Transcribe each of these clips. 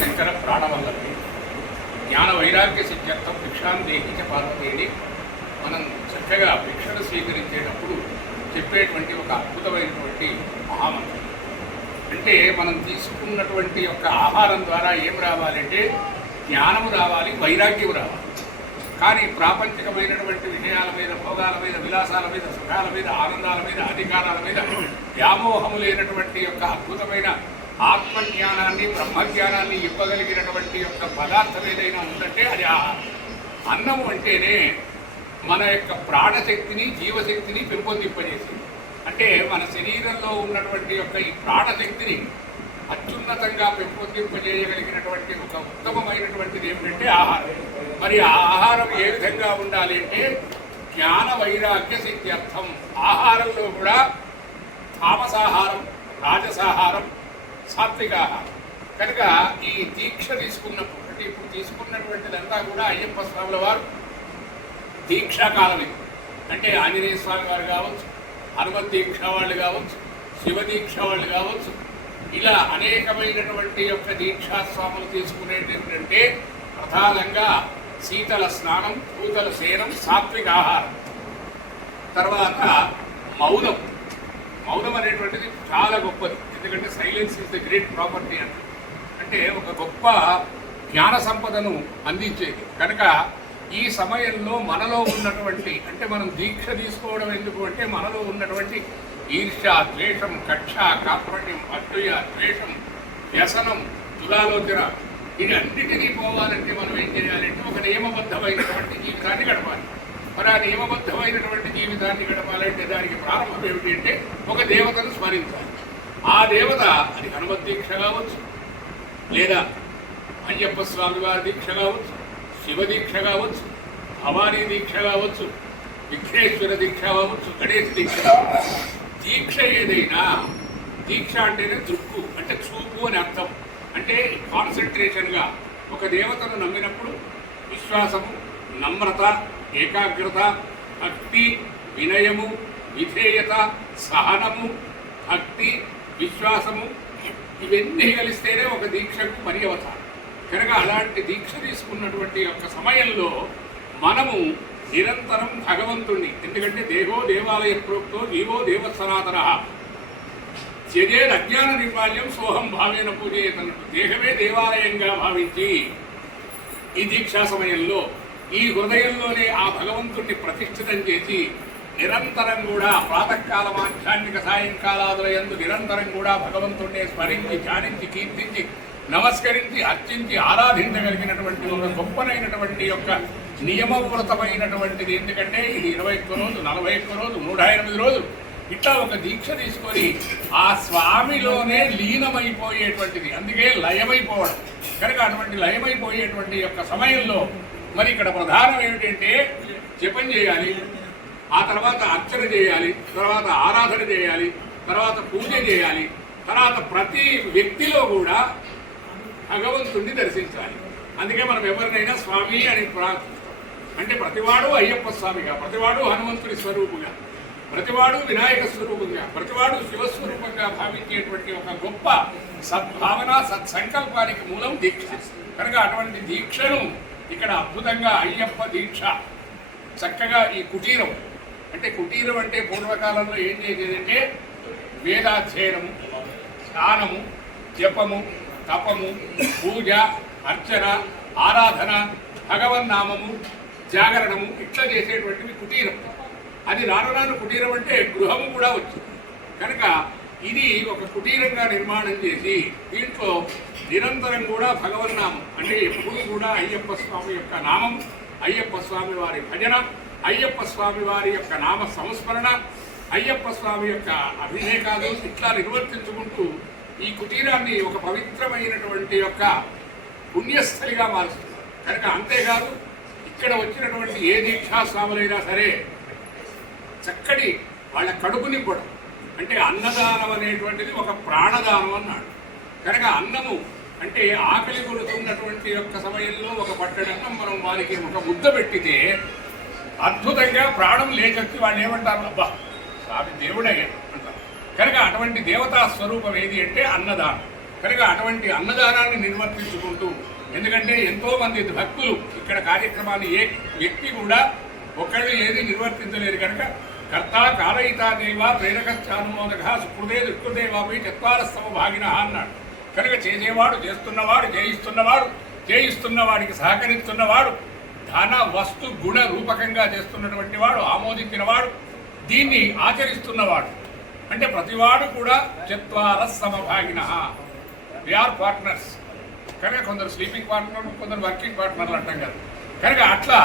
శంకర ప్రాణవల్లభి. జ్ఞాన వైరాగ్య సిద్ధ్యర్థం భిక్షాన్ని దేహించ పార్వతీని. మనం చక్కగా భిక్షను స్వీకరించేటప్పుడు చెప్పేటువంటి ఒక అద్భుతమైనటువంటి మహామంత్రం. అంటే మనం తీసుకున్నటువంటి యొక్క ఆహారం ద్వారా ఏం రావాలంటే జ్ఞానము రావాలి వైరాగ్యం రావాలి. కానీ ప్రాపంచికమైనటువంటి విషయాల మీద భోగాల మీద విలాసాల మీద సుఖాల మీద ఆనందాల మీద అధికారాల మీద వ్యామోహము లేనటువంటి యొక్క అద్భుతమైన ఆత్మజ్ఞానాన్ని బ్రహ్మజ్ఞానాన్ని ఇవ్వగలిగినటువంటి యొక్క పదార్థం ఏదైనా ఉందంటే అది ఆహారం అన్నం అంటేనే మన యొక్క ప్రాణశక్తిని జీవశక్తిని పెంపొందింపజేసింది అంటే మన శరీరంలో ఉన్నటువంటి యొక్క ఈ ప్రాణశక్తిని అత్యున్నతంగా పెంపొందింపజేయగలిగినటువంటి ఒక ఉత్తమమైనటువంటిది ఏమిటంటే ఆహారం. మరి ఆహారం ఏ విధంగా ఉండాలి అంటే జ్ఞాన వైరాగ్య సిద్ధ్యర్థం. ఆహారంలో కూడా తామసాహారం రాజసాహారం సాత్వికాహారం. కనుక ఈ దీక్ష తీసుకున్నప్పుడు అంటే ఇప్పుడు తీసుకున్నటువంటిదంతా కూడా అయ్యప్ప స్వాముల వారు దీక్షాకాలమే. అంటే ఆంజనేయ స్వామి వారు కావచ్చు హనుమత్ దీక్ష వాళ్ళు కావచ్చు శివ దీక్ష వాళ్ళు కావచ్చు ఇలా అనేకమైనటువంటి యొక్క దీక్షా స్వాములు ప్రధానంగా శీతల స్నానం పూతల శయనం సాత్విక ఆహారం. తర్వాత మౌనం. మౌనం అనేటువంటిది చాలా గొప్పది. ఎందుకంటే silence is the great property అంటే అంటే ఒక గొప్ప జ్ఞాన సంపదను అందించేది. కనుక ఈ సమయంలో మనలో ఉన్నటువంటి అంటే మనం దీక్ష తీసుకోవడం ఎందుకు అంటే మనలో ఉన్నటువంటి ఈర్ష ద్వేషం కక్ష కాపట్యం అసూయ ద్వేషం వ్యసనం తులాలోచన ఇది అన్నిటికీ పోవాలంటే మనం ఏం చేయాలంటే ఒక నియమబద్ధమైనటువంటి జీవితాన్ని గడపాలి. మరి ఆ నియమబద్ధమైనటువంటి జీవితాన్ని గడపాలంటే దానికి ప్రారంభం ఏమిటి అంటే ఒక దేవతను స్మరించాలి. ఆ దేవత అది హనుమత్ దీక్ష కావచ్చు లేదా అయ్యప్ప స్వామి వారి దీక్ష కావచ్చు శివ దీక్ష కావచ్చు భవానీ దీక్ష కావచ్చు విఘ్నేశ్వర దీక్ష కావచ్చు గణేష్ దీక్ష కావచ్చు. దీక్ష ఏదైనా దీక్ష అంటేనే దృక్కు అంటే చూపు అని అర్థం. అంటే కాన్సన్ట్రేషన్గా ఒక దేవతను నమ్మినప్పుడు విశ్వాసము నమ్రత ఏకాగ్రత భక్తి వినయము విధేయత సహనము భక్తి విశ్వాసము ఇవన్నీ కలిస్తేనే ఒక దీక్షకు పర్యవతారం కనుక అలాంటి దీక్ష తీసుకున్నటువంటి యొక్క సమయంలో మనము నిరంతరం భగవంతుణ్ణి ఎందుకంటే దేహో దేవాలయ ప్రోక్తో జీవో దేవ సనాతన అజ్ఞాన నిర్మాల్యం సోహం భావేన పూజయేతన్నట్టు దేహమే దేవాలయంగా భావించి ఈ దీక్షా సమయంలో ఈ హృదయంలోనే ఆ భగవంతుణ్ణి ప్రతిష్ఠితం చేసి నిరంతరం కూడా ప్రాతకాల ఆధ్యాత్మిక సాయంకాలాదులయందు నిరంతరం కూడా భగవంతుణ్ణి స్మరించి ధ్యానించి కీర్తించి నమస్కరించి అర్చించి ఆరాధించగలిగినటువంటి ఒక గొప్పనైనటువంటి యొక్క నియమవ్రతమైనటువంటిది. ఎందుకంటే ఇది ఇరవై ఒక్క రోజు నలభై ఒక్క రోజు నూట ఎనిమిది రోజులు ఇట్లా ఒక దీక్ష తీసుకొని ఆ స్వామిలోనే లీనమైపోయేటువంటిది. అందుకే లయమైపోవడం. కనుక అటువంటి లయమైపోయేటువంటి యొక్క సమయంలో మరి ఇక్కడ ప్రధానం ఏమిటంటే జపం చేయాలి ఆ తర్వాత అర్చన చేయాలి తర్వాత ఆరాధన చేయాలి తర్వాత పూజ చేయాలి తర్వాత ప్రతి వ్యక్తిలో కూడా భగవంతుణ్ణి దర్శించాలి. అందుకే మనం ఎవరినైనా స్వామి అని ప్రార్థిస్తాం అంటే ప్రతివాడు అయ్యప్ప స్వామిగా ప్రతివాడు హనుమంతుడి స్వరూపుగా. ప్రతివాడు వినాయక స్వరూపంగా ప్రతివాడు శివస్వరూపంగా భావించేటువంటి ఒక గొప్ప సద్భావన సత్సంకల్పానికి మూలం దీక్ష కనుక అటువంటి దీక్షను ఇక్కడ అద్భుతంగా అయ్యప్ప దీక్ష. చక్కగా ఈ కుటీరం అంటే కుటీరం అంటే పూర్వకాలంలో ఏం చేసేదంటే వేదాధ్యయనము స్నానము జపము తపము పూజ అర్చన ఆరాధన భగవన్నామము జాగరణము ఇట్లా చేసేటువంటివి కుటీరం. అది రాను రాను కుటీరం అంటే గృహము కూడా వచ్చింది. కనుక ఇది ఒక కుటీరంగా నిర్మాణం చేసి దీంట్లో నిరంతరం కూడా భగవన్నామం అంటే ఎప్పుడు కూడా అయ్యప్ప స్వామి యొక్క నామం అయ్యప్ప స్వామి వారి భజన అయ్యప్ప స్వామి వారి యొక్క నామ సంస్మరణ అయ్యప్ప స్వామి యొక్క అభిషేకాలు ఇట్లా నిర్వర్తించుకుంటూ ఈ కుటీరాన్ని ఒక పవిత్రమైనటువంటి యొక్క పుణ్యస్థలిగా మారుస్తుంది కనుక అంతేకాదు ఇక్కడ వచ్చినటువంటి ఏ దీక్షాస్వాములైనా సరే చక్కటి వాళ్ళ కడుపుని కూడా. అంటే అన్నదానం అనేటువంటిది ఒక ప్రాణదానం అన్నాడు. కనుక అన్నము అంటే ఆకలి కొడుతున్నటువంటి యొక్క సమయంలో ఒక పట్టడన్నం మనం వారికి ఒక ముద్ద పెట్టితే అద్భుతంగా ప్రాణం లేచొచ్చి వాళ్ళు ఏమంటారు? అబ్బా స్వామి దేవుడయ్యా అంటారు. కనుక అటువంటి దేవతా స్వరూపం ఏది అంటే అన్నదానం. కనుక అటువంటి అన్నదానాన్ని నిర్వర్తించుకుంటూ ఎందుకంటే ఎంతోమంది భక్తులు ఇక్కడ కార్యక్రమాన్ని ఏ వ్యక్తి కూడా ఒకళ్ళు ఏది నిర్వర్తించలేరు కనుక కర్త కారయితా దేవ ప్రేరకశ్చానుమోదక సుకృదే దుఃఖదేవాపై చత్వారస్తవ భాగిన అన్నాడు. కనుక చేసేవాడు చేస్తున్నవాడు జయిస్తున్నవాడు జయిస్తున్న వాడికి సహకరిస్తున్నవాడు ధన వస్తు గుణ రూపకంగా చేస్తున్నటువంటి వాడు ఆమోదించినవాడు దీన్ని ఆచరిస్తున్నవాడు. అంటే ప్రతివాడు కూడా చత్వార సమభాగిన ఆర్ పార్ట్నర్స్ కనుక కొందరు స్లీపింగ్ పార్ట్నర్ కొందరు వర్కింగ్ పార్ట్నర్లు అంటాం కదా. కనుక అట్లా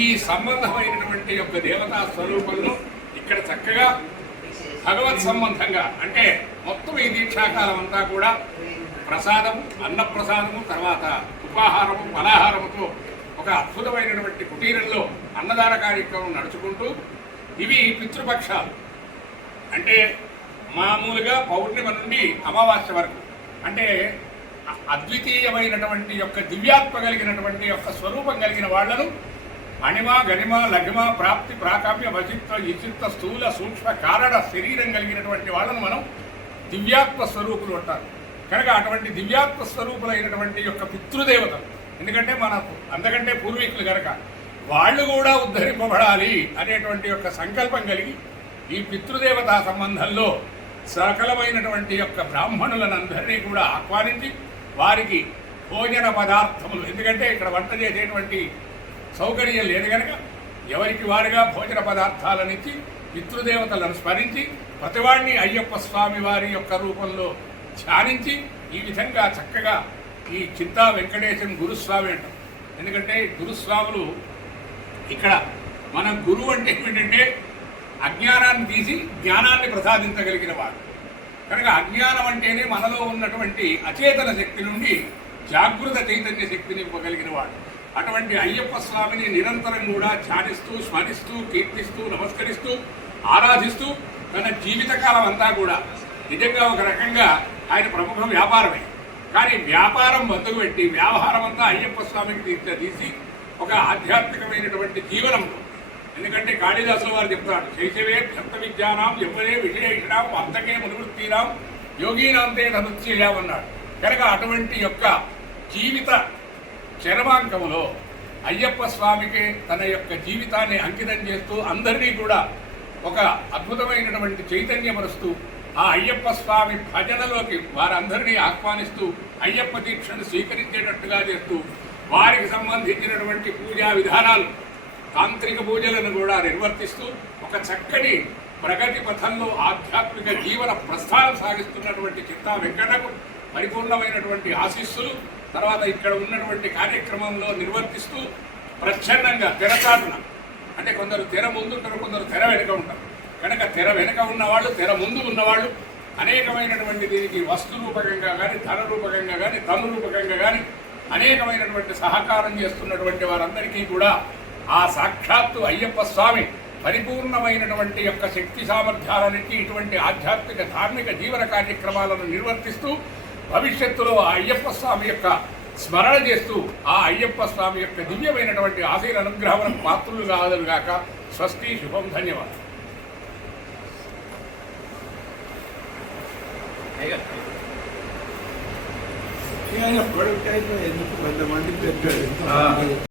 ఈ సంబంధమైనటువంటి యొక్క దేవతా స్వరూపంలో ఇక్కడ చక్కగా భగవత్ సంబంధంగా అంటే మొత్తం ఈ దీక్షాకాలం అంతా కూడా ప్రసాదము అన్నప్రసాదము తర్వాత ఉపాహారము ఫలాహారముతో ఒక అద్భుతమైనటువంటి కుటీరంలో అన్నదాన కార్యక్రమం నడుచుకుంటూ ఇవి పితృపక్షాలు. అంటే మామూలుగా పౌర్ణిమ నుండి అమావాస్య వరకు. అంటే అద్వితీయమైనటువంటి యొక్క దివ్యాత్మ కలిగినటువంటి యొక్క స్వరూపం కలిగిన వాళ్ళను అణిమ గణిమ లఘిమ ప్రాప్తి ప్రాకామ్య వచిత్వ విచిత్త స్థూల సూక్ష్మ కారణ శరీరం కలిగినటువంటి వాళ్ళను మనం దివ్యాత్మ స్వరూపులు అంటారు. కనుక అటువంటి దివ్యాత్మ స్వరూపులైనటువంటి యొక్క పితృదేవతలు ఎందుకంటే మన అంతకంటే పూర్వీకులు కనుక వాళ్ళు కూడా ఉద్ధరింపబడాలి అనేటువంటి యొక్క సంకల్పం కలిగి ఈ పితృదేవతా సంబంధంలో సకలమైనటువంటి యొక్క బ్రాహ్మణులనందరినీ కూడా ఆహ్వానించి వారికి భోజన పదార్థములు ఎందుకంటే ఇక్కడ వంట చేసేటువంటి సౌకర్యం లేదు కనుక ఎవరికి వారుగా భోజన పదార్థాలనిచ్చి పితృదేవతలను స్మరించి ప్రతివాడిని అయ్యప్ప స్వామి వారి యొక్క రూపంలో ధ్యానించి ఈ విధంగా చక్కగా ఈ చింతా వెంకటేశం గురుస్వామి అంటాం. ఎందుకంటే గురుస్వాములు ఇక్కడ మన గురువు అంటే ఏమిటంటే అజ్ఞానాన్ని తీసి జ్ఞానాన్ని ప్రసాదించగలిగిన వాడు. కనుక అజ్ఞానం అంటేనే మనలో ఉన్నటువంటి అచేతన శక్తి నుండి జాగృత చైతన్య శక్తిని ఇవ్వగలిగిన వాడు. అటువంటి అయ్యప్ప స్వామిని నిరంతరం కూడా ధ్యానిస్తూ స్మరిస్తూ కీర్తిస్తూ నమస్కరిస్తూ ఆరాధిస్తూ తన జీవితకాలం అంతా కూడా నిజంగా ఒక రకంగా ఆయన ప్రముఖ వ్యాపారమే. కానీ వ్యాపారం బతుకు పెట్టి వ్యవహారం అంతా అయ్యప్ప స్వామికి తీర్చ తీసి ఒక ఆధ్యాత్మికమైనటువంటి జీవనంలో ఎందుకంటే కాళిదాసుల వారు చెప్తాడు శైశవే భక్త విద్యానాం ఎవరే విషయేషణాం అంతకే మనువృత్తిరాం యోగీనాంతే తనుచ్చేయామన్నాడు కనుక అటువంటి యొక్క జీవిత చరమాంకములో అయ్యప్ప స్వామికి తన యొక్క జీవితాన్ని అంకితం చేస్తూ అందరినీ కూడా ఒక అద్భుతమైనటువంటి చైతన్యపరుస్తూ ఆ అయ్యప్ప స్వామి భజనలోకి వారందరినీ ఆహ్వానిస్తూ అయ్యప్ప దీక్షను స్వీకరించేటట్టుగా చేస్తూ వారికి సంబంధించినటువంటి పూజా విధానాలు తాంత్రిక పూజలను కూడా నిర్వర్తిస్తూ ఒక చక్కటి ప్రగతి పథంలో ఆధ్యాత్మిక జీవన ప్రస్థానం సాగిస్తున్నటువంటి చిత్తా వెంకటకు పరిపూర్ణమైనటువంటి ఆశీస్సులు. తర్వాత ఇక్కడ ఉన్నటువంటి కార్యక్రమంలో నిర్వర్తిస్తూ ప్రచ్ఛన్నంగా తెరచాటున అంటే కొందరు తెర ముందు ఉంటారు కొందరు తెర వెనుక ఉంటారు. కనుక తెర వెనుక ఉన్నవాళ్ళు తెర ముందు ఉన్నవాళ్ళు అనేకమైనటువంటి దీనికి వస్తు రూపకంగా కానీ ధన రూపకంగా కానీ తను రూపకంగా కానీ అనేకమైనటువంటి సహకారం చేస్తున్నటువంటి వారందరికీ కూడా ఆ సాక్షాత్తు అయ్యప్ప స్వామి పరిపూర్ణమైనటువంటి యొక్క శక్తి సామర్థ్యాలన్నింటి ఇటువంటి ఆధ్యాత్మిక ధార్మిక జీవన కార్యక్రమాలను నిర్వర్తిస్తూ భవిష్యత్తులో ఆ అయ్యప్ప స్వామి యొక్క స్మరణ చేస్తూ ఆ అయ్యప్ప స్వామి యొక్క దివ్యమైనటువంటి ఆశీర్ అనుగ్రహం పాత్రులు కాదలుగాక స్వస్తి శుభం ధన్యవాదాలు ఎందుకు కొంతమంది పెట్టాడు